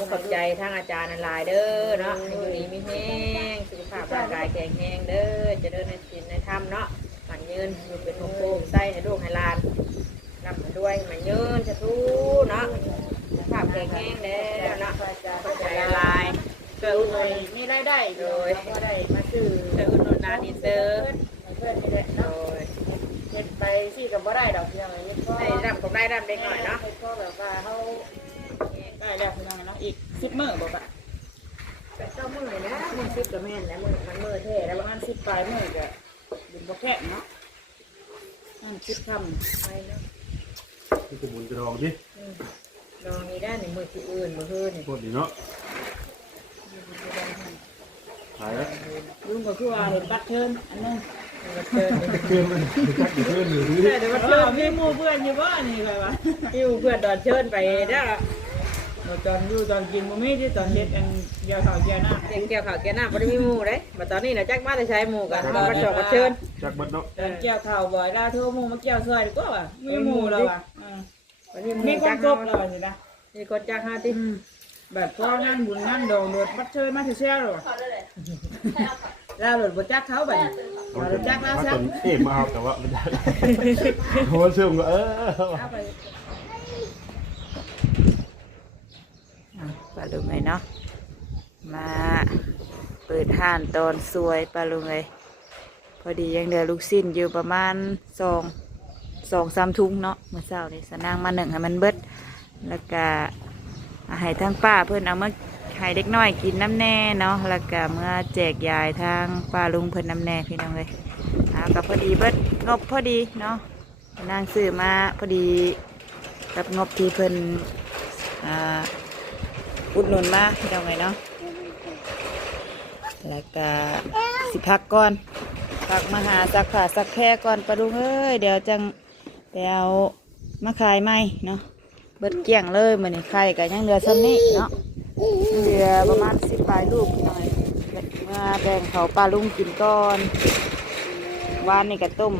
มุกขอบใจทางอาจารย์นันหลายเด้อเนาะให้อยู่ดีมีแห้งสุขภาพร่างกายแข็งแรงเด้อเจะเดินในศีลในธรรมเนาะมันยืนอยู่เป็นโค้งๆใส่ให้ลูกให้หลานรับมาด้วยมันยืนจะทูเนาะสุขภาพแข็งแรงเด้อเนาะพระอาจารย์ขอบใจหลายเกิดโดอุ่นยมีรายได้โดยก็ได้มาซื้อเกิดอุ่นนานดีเซอร์ให้เพื่อนนี่แหละโดเนาะยเฮ็ดไปสิก็บ่ได้ดอกพี่น้องเฮ็ดพ่อได้รับผมได้รับเด็กหน่อยเนาะฮ็ดพ่อแบบว่าเฮา ได้แล้วพี่น้องเนาะอีก10มื้อบ่ปะแต่เจ้ามือนะมันซิปกับแม่นแล้วมือมันมือเท่แล้แล้ววประมาณ10ปลายมื้อก็ดึงบ่แค่เนาะนั่นคิดคำไปเนาะที่จะบุญจะลองดิอืมลองนี้ได้หนึ่งมือที่อื่นมือเฮือนี่โคตรดีเนาะหายแล้วลุงก็คือว่าเห็นบัตรเชิญอันนึงมันเชิญเพื่อนมันจักอยู่เพื่อนอยู่ที่แต่ว่าเอเชิอญมีหมู่เพื่อนอยู่บ้านนี่ไปวะอยู่เพื่อนตอนเชิญไปได้อ เราตอนอยู่ตอนกินบ่มีที่ตอนเฮ็ดอันเกี่ยวข้าวเกี่ยวน้ำเรียงเกี่ยวข่าวเกี่ยวหน้าบ่ได้มีหมู่เด้มาตอนนี้นะจักมาแต่ใช้หมู่กันมาประชดกับเชิญจักเบัดเนาะตอนเกี่ยวข้าวบ่อยลาโทรหมู่มาเกี่ยวซอยดีกว่าว่ะมีหมู่แล้วว่ะอืมวันนี้หมีมู่คจันกครเนาบแล้วนี่นะมีคนจักห้าติแบบพอนั่นบุญนั่นดองโดดบัดเชิญมาเชื่อๆหรอแล้วโดดบ่จักเขาบัดนี้บ่รู้จักแล้วมาซะจนเอ๊ะมาเอาแต่ว่าไม่ได้โหเชื่อมก็เออเอาไป ปลาลุงเลยเนาะมาเปิดห้านตอนสวยปลาลุงเลยพอดียังเหลือลูกสิ้นอยู่ประมาณสองสองสามทุ่งเนาะเมื่อเช้านี่สนางมาหนึ่งให้มันเบิด แล้วก็ให้ทั้งป้าเพื่อนเอามาให้เด็กน้อยกินน้ำแน่เนาะแล้วก็เมื่อแจกยายทางป้าลุงเพื่อนน้ำแน่พี่น้องเลยเอากับพอดีเบิดงบพอดีเนาะนางซื้อมาพอดีกับงบที่เพิ่นอ่า อุดหนุนมาพี่น้องไงเนาะแล้วก็สิพักก่อนพักมาหาสักผ้าสักแพรก่อนปะลุงเอ้ยเดี๋ยวจังไปเอามาขายใหมเนาะเบิดเกลี้ยงเลยเหมือนไข่ก็ยังเหลือซ้ำนี้เนาะเหลือประมาณสิบปลายลูกพี่อยมาแบ่งเขาปลาลุงกินก่อนวานนี่ก็ต้ม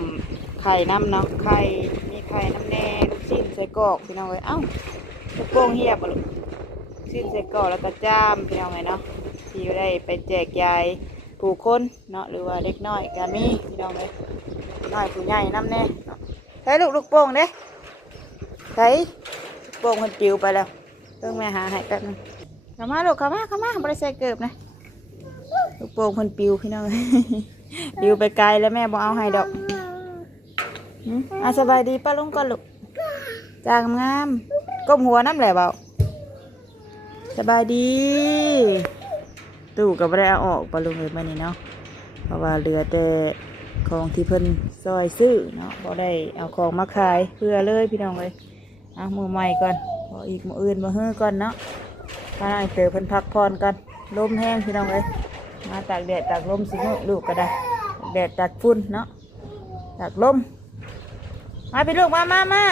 ไข่น้ำเนาะไข่มีไข่น้ำแน่ลูกชิ้นใส่กอกพี่น้องเอ้ยเอ้าลูกโป่งเหียบบ่ลูก สิ้นเสร็จก่อนแล้วก็จ้ามพี่น้องไงเนาะที่ได้ไปแจกยายผู้คนเนาะหรือว่าเล็กน้อยก็มีพี่น้องเลยน้อยผู้ใหญ่น้ำแน่ใช้ลูกลูกโป่งเด้ใช้ลูกโป่งคนปิวไปแล้วต้องแม่หาให้แป๊บนึงเข้ามาลูกเข้ามาเข้ามาบริใส่เกิบนะลูกโป่งคนปิวพี่น้องปิวไปไกลแล้วแม่บอกเอาให้ดอกหืมอะสบายดีป้าลุงก่อนลูกจางงามก้มหัวน้ำแหละเบา สบายดี ตู้ก็ไม่ได้เอาออกปลาลุงเลยมานี่เนาะเพราะว่าเหลือแต่ของที่เพิ่นซอยซื้อเนาะพอได้เอาของมาขายเพื่อเลยพี่น้องเลยเอามือใหม่ก่อนพออีกมืออื่นมาเฮ้อก่อนเนาะมาให้เตอเพิ่นพักผ่อนก่อนลมแห้งพี่น้องเลยมาตากแดดตากลมสิเนาะลูกก็ได้แดดตากฝุ่นเนาะตากลมมาพี่ลูกมามามา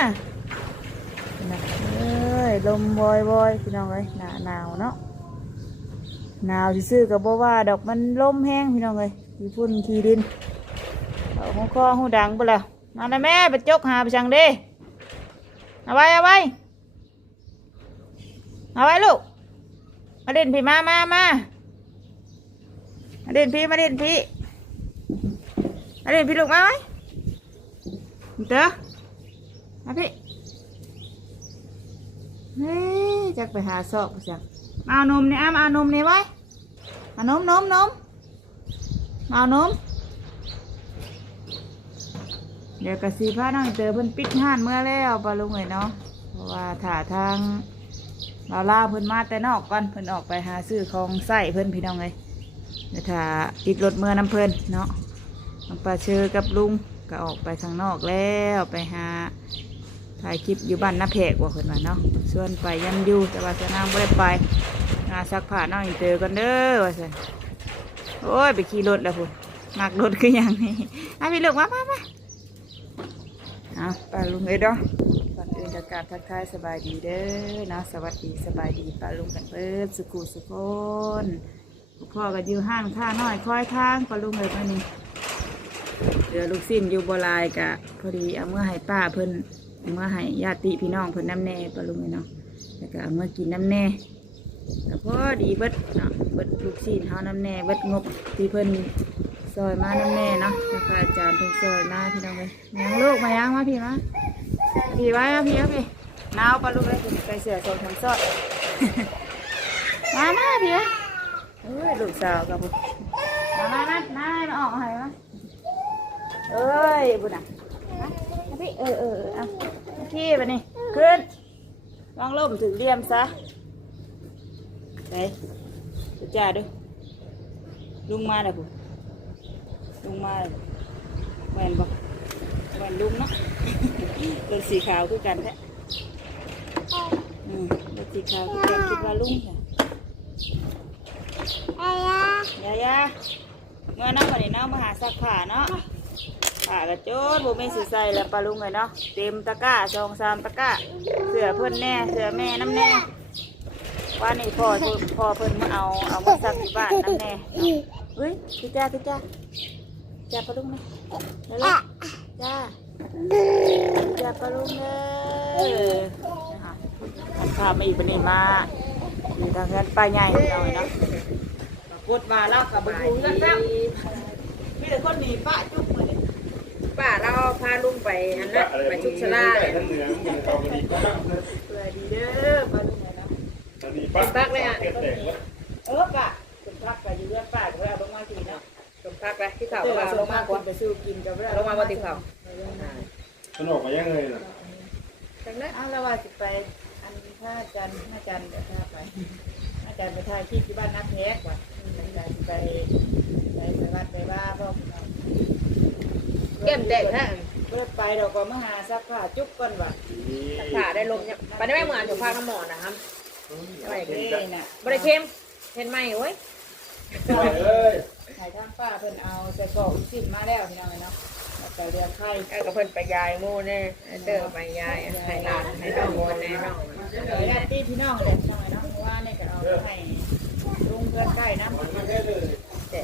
ลมวอยวอยพี่น้องเลยหนาหนาวเนาะหนาวที่ซื่อกับบ่ว่าดอกมันลมแห้งพี่น้องเลยมีฝุ่นขี้ดินเอาหัวคอหูดังไปแล้วมาเลยแม่ไปจกหาไปจังเด้เอาไว้เอาไว้เอาไว้ลูกมาเด่นพี่มามามามาเด่นพี่มาเด่นพี่มาเด่นพี่ลูกมาไว้เด้อมาพี่ เฮ้ยจักไปหาซอกไปจังมาเอานมเนี่ยมาเอานมเนี่ยไว้เอานมนมนมมาเอานม เดี๋ยวกระสีผ้าน้องเจอเพิ่นปิดห้านเมื่อแล้วปลาลุงเลยเนาะ เพราะว่าถ่าทางเราล่าเพิ่นมาแต่นอกก่อนเพิ่นออกไปหาซื้อของใส่เพิ่นพี่น้องเลยเดี๋ยวถ้าติดรถเมื่อน้ำเพิ่นเนาะน้องปลาเชือกับลุงก็ออกไปทางนอกแล้วไปหา ถ่ายคลิปอยู่บ้านนาเพกว่าคนว่าเนาะส่วนไปยังอยู่แต่ว่าจะนั่งไม่ได้ไปงานซักผ้าน้องอีเจอกันเด้อว่าสันโอ้ยไปขี่รถแล้วพุ่นมักรถคืออย่างนี้อะพี่ลูกมามามาเอาป้าลุงเอ้ยเด้อก่อนอื่นจะกราบทักทายสบายดีเด้อเนาะสวัสดีสบายดีป้าลุงกันเปิดสุขุสุขคนพ่อก็อยู่ห้างข้าน้อยคอยทางป้าลุงเลยมานี่เดี๋ยวลูกสิ้นอยู่บลายกะพอดีเอาเมื่อให้ป้าเพิ่น เอามื่อให้ญาติพี่น้องเพิ่นน้ำแน่ปะลุงเนาะแล้วก็เอามื่อกินน้ำแน่แต่พอดีเบิดเนาะเบิดลูกศิษย์เฮานํแน่เบิดงบที่เพิ่นซอยมานํแน่เนาะนะคะอาจารย์เพิ่นซอยมาพี่น้องเอ้ยมายังลูกมายังมาพี่มาพี่ไว้มาพี่เอาพี่หนาวปะลูกเอ้ยไปเสือสองชั้นซอดมามาพี่เอ้ยลูกสาวกับผมมามามามามาออกให้มาเอ้ยบุญอะ พี่เออเออเออเอาพี่ไปนี่ขึ้นวางล่มถึงเรียมซะไปไปจ้าดูลุงมาเลยผมลุงมาเลยแหวนบอกแหวนลุงเนาะรถสีขาวคือกันแท้อืมรถสีขาวคือกันคิดว่าลุงค่ะยายาเมื่อน้ำวันนี้เนาะมาหาซักผ้าเนาะ ผ้ากระโจนบ่มีสิใส่แล้วปลาลุงเลยเนาะเต็มตะกร้าสองสามตะกร้าเสือเพิ่นแน่เสือแม่น้ำแน่ว่านี่พ่อเพิ่นพ่อเพิ่นมาเอาเอามาซักที่บ้านน้ำแน่เฮ้ยพี่จ้าพี่จ้าจ้าปลาลุงนะเร็วจ้าจ้าปลาลุงเด้อนะคะพามาอีกบันนี้มาอยู่ทางเงินป้าใหญ่เราเนาะกดมาแล้วกับบรรทุกกันแล้วมีแต่คนหนีป้าจุ๊กมาเนี่ย ป้าเรา พาลุงไปอันนั้นไปชุกชลาเลยทั้งเหนือมันเอาไปดีกว่าเพื่อดีเด้อป้าลุงเลยนะอันนี้ปักเลยอะเก็บแตกวะเออป้าคุณพักไปอยู่เรื่องป้ากับเราลงมากินเนาะสมพักเลยที่เขาเดี๋ยวว่าเราลลงงมามากกว่าไปสู้กินกับเราลงมาบ่ติดเขาสนุกมายังเลยน่ะจังนั้นอ้าวแล้วว่าสิไปอันพระอาจารย์อาจารย์เดี๋ยวพาไปอาจารย์ไปถ่ายคลิปที่บ้านนักแท้กว่าอาจารย์ไปไปไปวัดไปว่าพ่อ แก้มแตกนะเลิกไปเราก็มาหาซักผ้าจุกก่อนว่ะขาได้ลมเนี่ยไปได้ไหมเหมือนถูกพาน้ำหมอนนะครับไปเลยน่ะบริเข้มเห็นไหมเว้ยเอ้ยหายทางป้าเพิ่นเอาใส่กรอกสิ้นมาแล้วพี่น้องเนาะแล้วก็เรียกไข่ไอ้กับเพิ่นไปยายมู่แน่เตอร์ไปยายให้หลานให้น้องโมนแน่น้องเดี๋ยวญาติพี่น้องเลยพี่น้องเนาะเพราะว่าเนี่ยก็เอาให้ลุงเพื่อนใกล้นะ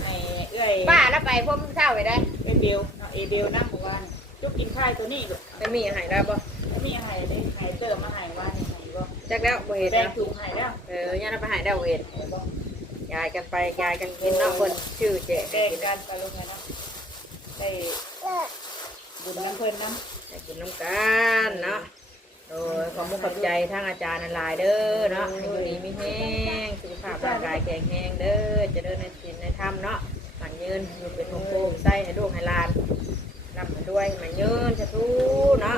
ให้เอื้อยป้าแล้วไปพวกมึงเท่าไปได้เอ้ยเบลเนาะเอเบลนะบอกว่าจุกกินข้าวตัวนี้ลูกจะมีให้ได้บ่นี่ให้ได้ให้เติมมาให้ว่านี่ให้บ่จักแล้วบ่เห็นแดงนะถุงให้แล้วเออย่าไปหายได้เห็นยายกันไปยายกันกินเนาะคนชื่อเจ๊แดงกันไปลุงเนาะได้บุญน้ำเพิ่นน้ำให้กินน้ำกันเนาะ โดยขอมุขขอบใจทั้งอาจารย์นันลายเด้อเนาะให้อยู่ดีมีแห้งสุขภาพร่างกายแข็งแรงเด้อเจะเดินในศีลในธรรมเนาะหมันยืนอยู่เป็นองค์โปงไส้ให้ลูกให้หลานรับมาด้วยหมันยืนจะทูเนาะ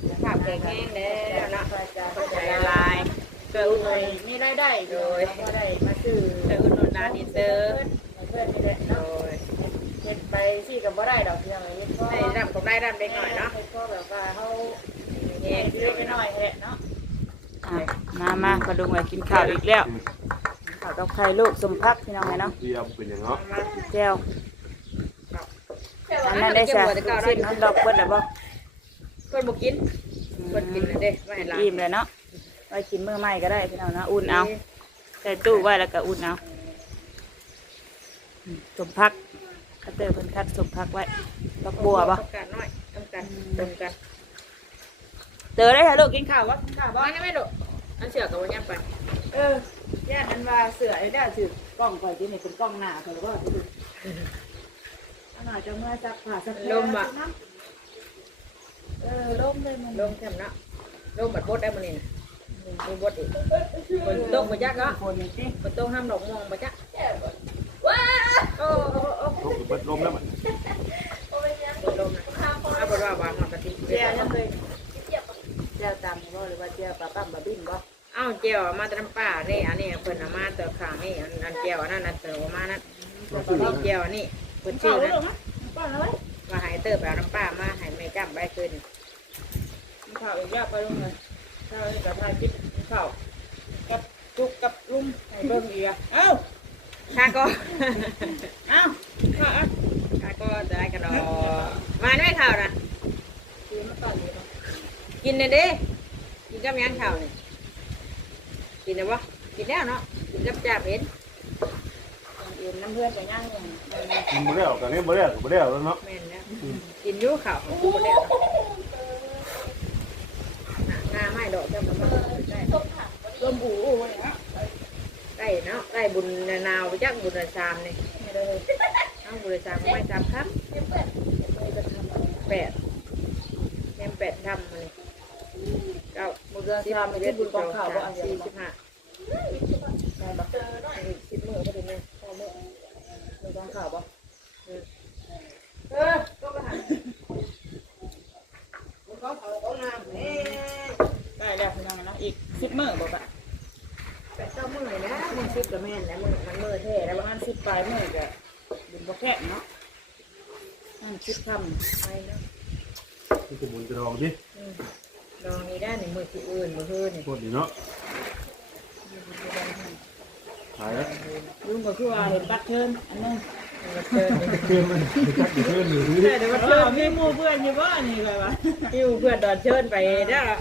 สุขภาพแข็งแรงเด้อเนาะพระอาจารย์ขอบใจใจละละลาลายยช่วยอุดหนุนมีรายได้โดยก็ได้มาซื้อช่วยอุดหนุนร้านอินเตอร์เพื่อนนี่แหละโดเนาะยเฮ็ดไปสิกับบ่ได้ดอกพี่น้องเฮ็ดก็ได้รับผมได้รับเด็กหน่อยเนาะเฮ็ดก็แบบว่าเฮา แห้งเล็กน้อยแหละเนาะมามาปลาดุงไว้กินข้าวอีกแล้วข้าวกับไข่ลูกสมพักพี่น้องไงเนาะเตรียมเป็นอย่างเนาะแก้วอันนั้นได้ใช่ชิ้นมันดอกเบิดแล้วบ่คนบุกินคนกินเลยเด้ไม่ให้หลานอิ่มเลยเนาะไว้กินมื้อใหม่ก็ได้พี่น้องเนาะอุ่นเอาใส่ตู้ไว้แล้วก็อุ่นเอาอืมสมพักกระเตอเพิ่นคัดสมพักไว้ดอกบัวบ่ต้องการน้อยต้องการตรงกัน เตอได้ค่ะลูกกินข้าวบ่กินข้าวบ่ว่าให้แม่ดุอันเสือกับวันยันไปเออย่านนั้นว่าเสือไอ้ได้ถือกล้องก่อนที่นี่เป็นกล้องหน้าเขาว่าดูอันหน่อยจะเมื่อซักผ้าซักแผเออลมเลยมันลมแคมนะลมบัดบดได้มันนี่นะมีบดอีกคนตกมาจักเนาะคนนี่สิคนตกห้ามดอกมองมาจักว้าโอ้โอ้โอ้ทุกเปิดลมแล้วมันลมนะเอาบดว่าบางหอกะทิเจียยังเลยเจียตามบ่หรือว่าเจียปลาปั๊มปลาบิ้นบ่เอ้าเจียวมาตรำป่านี่อันนี้เพิ่นเอามาตัวข้างนี่อันเจียวอันนั้นอันเตอมานั่นนี่เจียวนี่เพิ่นชื่อนั้นป้าเลยว่าหายเติบเอาน้ำป้ามาให้แม่จำใบคืนข้าวอีกแล้วไปลุงเลยข้าวอีกกับพายจิ๊บข้าวกับจุกกับลุงให้เบิ่งอีกเอ้าข้าก็เอ้าข้าวอะข้าก็จะได้กระดอมาได้ข่าวนะกินมาตอนนี้ กินเลยเด้กินกับยังข่าวนี่กินนะวะกินแล้วเนาะกินกับจ่าเพ็ญอื่นน้ำเพื่อนไปย่างอย่างกินบ่ได้ออกกันนี้บ่ได้ออกบ่ได้ออกแล้วเนาะแม่นแล้วกินอยุ่ข่าวของกูบ่แล้วงาไม่ดอกจะมาได้ลมบูเลยฮะเนาะได้บุญนาวไปจักบุญชามนี่เอาบุญชามก็ไม่ทำครับแปดแค่แปดทำมันเก้าบุญ เดือนชามไม่ใช่บุญกองข่าวบ่อันสี่สิบห้าได้บ่สิบมือก็ถึงเลยบุญกองข่าวบ่เออก็ไปหามันก็เขาเอาน้ำนี่ได้แล้วพี่น้องนะอีกสิบมื้อบ่ปะแปดเก้ามือนะมึงสิบกับแม่นแล้วมึงมันมือเท่แล้แล้ววประมาณสิบปลายมื้อก็บุญบ่แค่เนาะนั่นสิบคำไปเนาะนี่จะบุญจะลองดิ ลองนี้ได้หนึ่งมือสิบอื่นมือฮื้อนี่โคตรดีเนาะหายแล้วลุงก็คือว่าเห็นบัตรเชิญอันนึงมาเจอนี่เพื่อนมันทักอยู่เพื่อนหรือใช่แต่ว่าเอเชิอญมีหมู่เพื่อนอยู่บ่นี่ไปวะที่เพื่อนตอนเชิญไปได้อ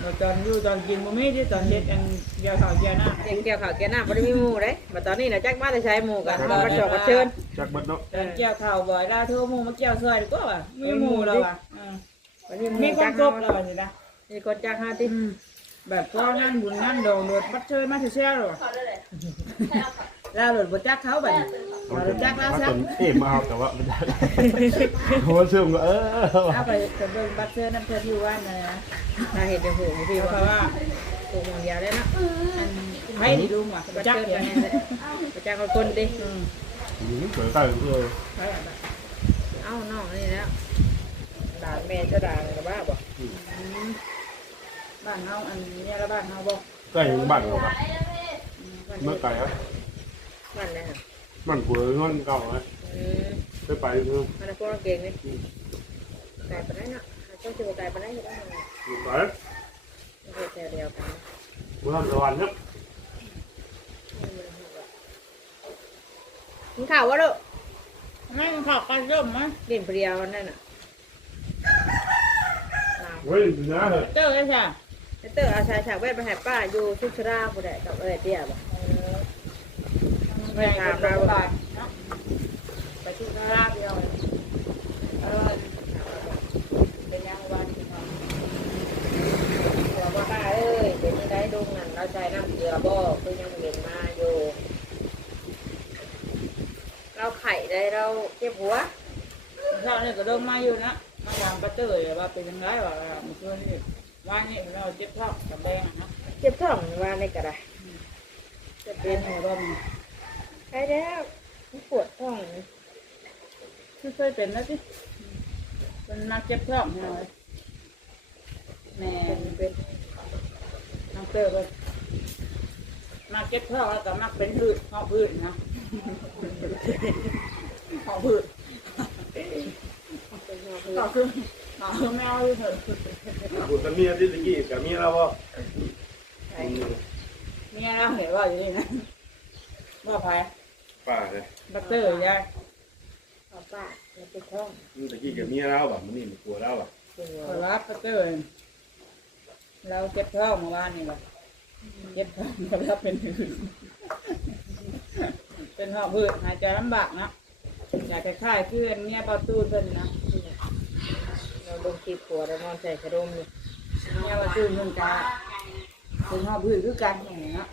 เราตอนอยู่ตอนกินบ่มีที่ตอนเฮ็ดอันเกี่ยวข้าวเกี่ยวน้ำเก่งเกี่ยวข่าวแกน้ำไม่ได้มีหมู่เลยมาตอนนี้นะจักมาแต่ใช้หมู่กันมาประจบมาเชิญจักบัดเนาะตอนเกี่ยวข้าวบ่อยลาโทรหมู่มาเกี่ยวซอยดีกว่าว่ะมีหมู่แล้วว่ะอืม วันนี้หมีมู่คนจักครเฮาบแล้ววันนี้นะมีคนจักห้าที่แบบพ่อนั่นบุญนั่นดองรถบัตรเชิญมาเสียหรอแล้วรถบ่จักเขาบัดนี้รถจักแล้วมาซะจนเอ็มมาเอาแต่ว่าไม่ได้เพราะว่าเชื่อมก็เออเอาไปจะเบิ่งบัตรเชิญนำเพิ่นอยู่ว่านะถ้าเห็นแต่หูพี่เพว่าราะว่าหูมองยาวได้นะอันไม่นี่ลุงว่ะมาจัจักกเดีเดียยววนี่นี่แหละมาจักคนดิอืมหืมเปิดใต้เลยเอ้าน้องนี่แล้วด่าแม่จะด่ากับบ้าบอกบ้านเฮาอันนี้ละบ้านเฮาบ่ใกล้บ้านเราปะเมื่อไกลครับมันนะฮะมันผัวเงินเก่าไหมอืมไปไปเพิ่มมันพวกเราเก่งนี่ไก่ปนได้เนาะต้องชิวไก่ปนได้อยู่ได้ไงอยู่ไปไม่ใช่แต่เดียวกันเมื่อตะวันครับมึงข่าวว่าลูกไม่ขอบกันร่มมั้ยเล่นเปรียวนั่นน่ะ เฮ้ยดูนะเถอะเตอร์ได้จ้ะเตอร์อาชายฉากเวทไปหาป้าอยู่ชุกชราผู้ใดกับเอ้ยเตี้ยบ่ไม่ถามเราบ่เนาะไปที่ราบเดียวเออเป็นยังวันที่เฮาหัวว่าป้าเอ้ยเดี๋ยวนี้ได้ดุงนั่นเราใช้น้ำเกลือบ่คือยังเห็นมาอยู่เราไข่ได้เราเจ็บหัวเช้านี่ก็ลงมาอยู่นะ มาถามป้าเตอร์ว่าเป็นยังไงว่าเมื่อคืนนี่วันนี้เราเจ็บท้องกับแดงนะเจ็บท้องว่าในกระไดจะเป็เป็นนหัวร่มใครแล้วปวดท้องไม่เคยเป็นนะสิเป็นนักเจ็บท้องใช่ไหมแม่เป็นเป็นน้องเตอร์ก็มาเก็บท้องแล้วก็มาเป็นพืชหอบพืชนะหอบพืช เป็นหัวคือก็คือหอบแมวอยู่เถอะบุญกับเมียที่ตะกี้กับเมียเราบ่เมียเราเห็นว่าอยู่นี่นะว่าไผป่าเลยบัตเตอร์ยายขอป้าแล้วเป็นท้องตะกี้กับเมียเราบบมันนี่ผันกลัวเราอะเป็นหัวขอรับบัตเตอร์เราเจ็บท้องเมื่อวานนี่แหละเจ็บท้องก็รับเป็นพืชเป็นหอบพืชหายใจลำบากนะอยากจะค่ายเพื่อนเมียเปาตูเพิ่อนนะ เราลงคลิปหัวเรานอนใส่กระดมนี่เมียเปาตูนเพิ่นกะเป็นหอบพืชคือกันอย่างนี้นะ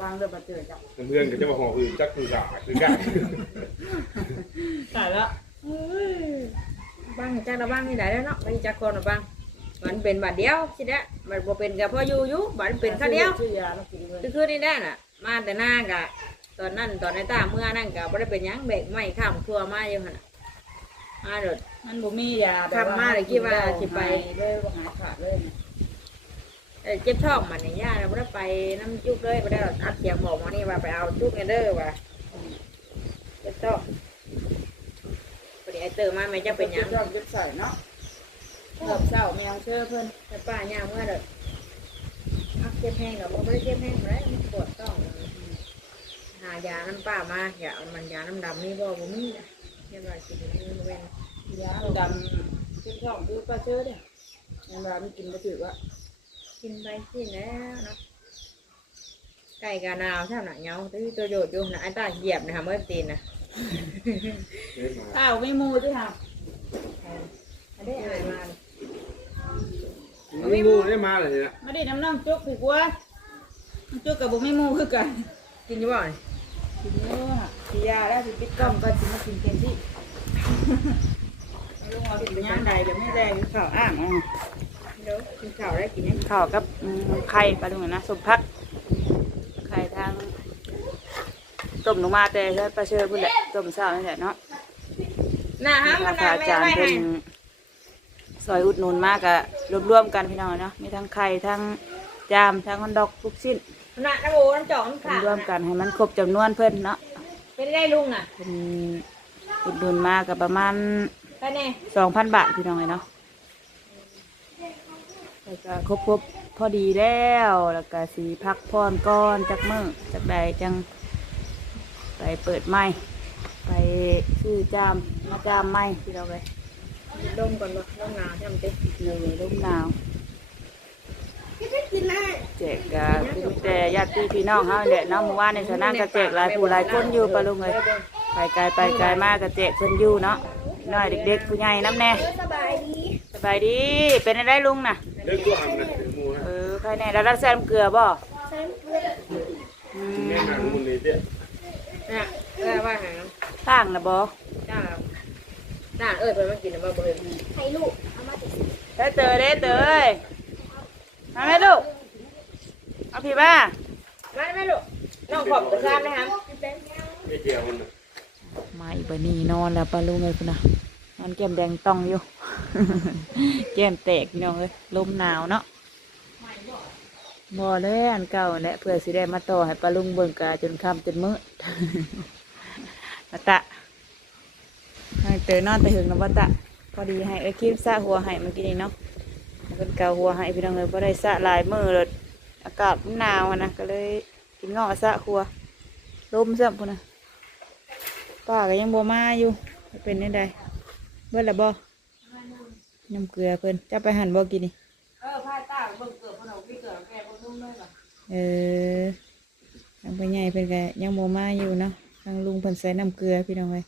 วางเรื่องบัตเตอร์จ้ะเพื่อนก็จะมาห่อคือจักคือกาคือกาตายแล้วบ้างจ้าเราบ้างนี่ได้แล้วเนาะไม่จักคนเราบ้างมันเป็นบาทเดียวสิได้มันบ่เป็นกับพ่ออยู่อยู่บัดเป็นข้าวเดียวชื่อยาแล้วกินเลยคือคือนี่ได้น่ะ มาแต่หน้ากะ ตอนนั้นตอนในตาเมื่อนั่นกะบ่ได้เป็นหยังเบรกไม่ข้ามครัวมาอยู่หั่นน่ะ มาเดดมันบ่มียาทำมาเลยคิดว่าสิไปเลยว่าหายขาดเลยนะเอ้ยเจ็บท้องมันนี่ย่าเราบ่ได้ไปน้ำจุกเลยบ่ได้อัดเสียงบอกมานี่ว่าไปเอาจุกเนี่ยเด้อว่าเจ็บท้องพอดีไอ้เตอร์มาแม่จะเป็นหยังชอบเจ็บใส่เนาะชอบเศร้าแมวเชื่อเพิ่นแต่ป้าย่าเมื่อเด้ออักเจ็บแห้งดอกบ่ได้เจ็บแห้งเลยมันปวดท้องหายาน้ำป้ามาอย่าเอามันยาน้ำดำนี่บ่บ่มีนะเรียบร้อยสิบ่มีบ่เว้น ยาดำเจ็บท้องคือป้าเชื่อเนี่ยยังว่ามันกินบ่ถือว่ากินไปสิแล้วเนาะไก่กาหนาวใช่ไหมเงาตัวตัวโยดอยู่นะไอ้ตาเหยียบนะคะเมื่อตีนนะอ้าวไม่มูด้วยค่ะอันนี้อ่านมาไม่งูได้มาเลยนะมาดิน้ำน้ำจุกถือกว่าน้ำจุกกับบ่ไม่มูคือกัน กินอยู่บ่นี่กินเยอะสียาแล้วสิปิดกล้องก็สิมากินเต็มที่ ลุงเอากินย่างใดจะไม่แรงข้าวอ่างอะเดี๋ยวกินข้าวได้กินยังข้าวกับอืมไข่ปลาดุงนะสมพักไข่ทางต้มลงมาแต่ใช้ปลาเชื่อพุ่นแหละต้มเช้านี่แหละเนาะน่าฮะมันพระอาจารย์เป็นซอยอุดหนุนมากอะรวมๆกันพี่น้องเนาะมีทั้งไข่ทั้งจามทั้งฮอนดอกทุกชิ้นน่ะน้ำโอน้ำจ่องน้ำขารวมกันให้มันครบจำนวนเพิ่นเนาะเป็นได้ลุงน่ะ เป็นอุดหนุนมากกับประมาณ ไปแน่สองพันบาทพี่น้องเลยเนาะแล้วก็ครบครบพอดีแล้วแล้วก็สีพักพรก้อนจักมือจักใดจัง ไปเปิดไม้ไปซื้อจามมาจามไม้พี่น้องเลยดมก่อนบ่ดมหนาวใช่ไหมเจ๊เลยลมหนาวแจกกะเป็นแต่ญาติพี่น้องเฮาแหละเนาะเมื่อวานในสนามก็แจกหลายผู้หลายคนอยู่ปะลุงเลยไปไกลไปไกลมากก็แจกเพิ่นอยู่เนาะ น้อยเด็กๆผู้ใหญ่น้ำแน่สบายดีสบายดีเป็นอะไรลุงน่ะเด็กตัวหันนะถือมูฮะเออใครแน่แล้วรับแซมเกลือบ่ใช้เพื่อนอืแม่มหนังมันเลยเด้อน่ะเออว่าไงน้องต่างนะบ่จ้าจ้าเอ้ยไปมากินน้ำบ่เบิ่งให้ลูกเอามาติดได้เตอเด้เตอเอ้ยมาไหมลูกเอาพี่บ้ามาได้ไหมลูกน้องขอบกระซามนะครับไม่เจียวมันนะ มาอีกบนี้นอนแล้วปลาลุงเลยพุ่นน่ะนอนแก้มแดงต้องอยู่ แก้มแตกพี่น้องเอ้ยลมหนาวเนาะบ่เลยอันเก่าแหละเพื่อสิได้มาต่อให้ปลาลุงเบิ่งกาจนค่ำจนมืดมาตะให้เตอนอนไปหึงนะบ่ตะ พอดีให้เอ้คิมสะหัวให้เมื่อกี้นี้เนาะเป็นเกาหัวให้พี่น้องเลยพอได้สะลายมือเลยอากาศหนาวนะก็เลยกินงอกสะหัวลมซ้ำพุ่นนะ ป้าก็ยังบ่มาอยู่เป็นได้ใดเบิดละบ่น้ำเกลือเพิ่นจะไปหั่นบ่กินนี่เออผ้าตาเบิ่งเกิดพนเอาพี่เกิดแกบ่นุ่มเลยบ่เออทางไปใหญ่เพิ่นก็ยังบ่มาอยู่เนาะทางลุงเพิ่นใส่น้ำเกลือพี่น้องเลย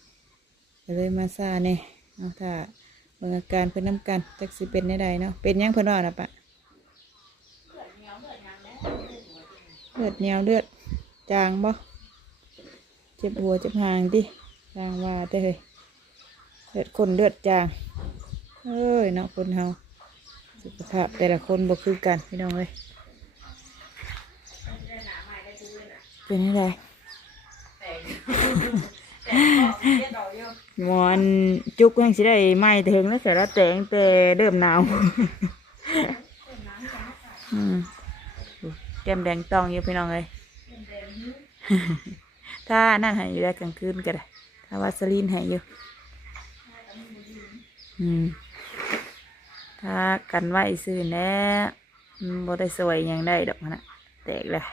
ก็เลยมาซาเนี่ยเอาถ้าเบิ่งอาการเพิ่นน้ำกันจักสิเป็นได้ใดเนาะเป็นยังเพิ่นว่าน่ะปะเลือดเหนียวเลือดจางบ่เจ็บหัวเจ็บหางดิ จางว่าแต่เฮ้ยเลือดคนเลือดจางเอ้ยเนาะคนเฮาสุขภาพแต่ละคนบ่คือกันพี่น้องเลยเป็นอะไรมอนจุกยังสิได้ไหมถึงแล้วแต่ละแต่งแต่เริ่มหนาวแก้มแดงตองอยู่พี่น้องเลยถ้านั่นใหายอยู่ได้กลางคืนก็ได้าวัสลีนใหายอยู่อืมถ้ากันไว้ซื้อแน่บ่ได้สวยยังได้ดอกนะแตกเลย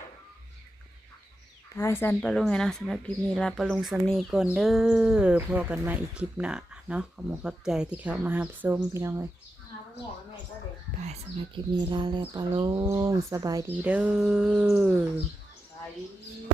ท้ายสันปลุงไงนะสำหรับคลิปนี้ลาปลุงสำนีก่อนเด้อพอกันมาอีกคลิปหน้าเนาะขอบคุณขอบใจที่เข้ามาหับส้มพี่น้องเลยไปสำหรับคลิปนี้ลาแล้วปลุงสบายดีเด้อ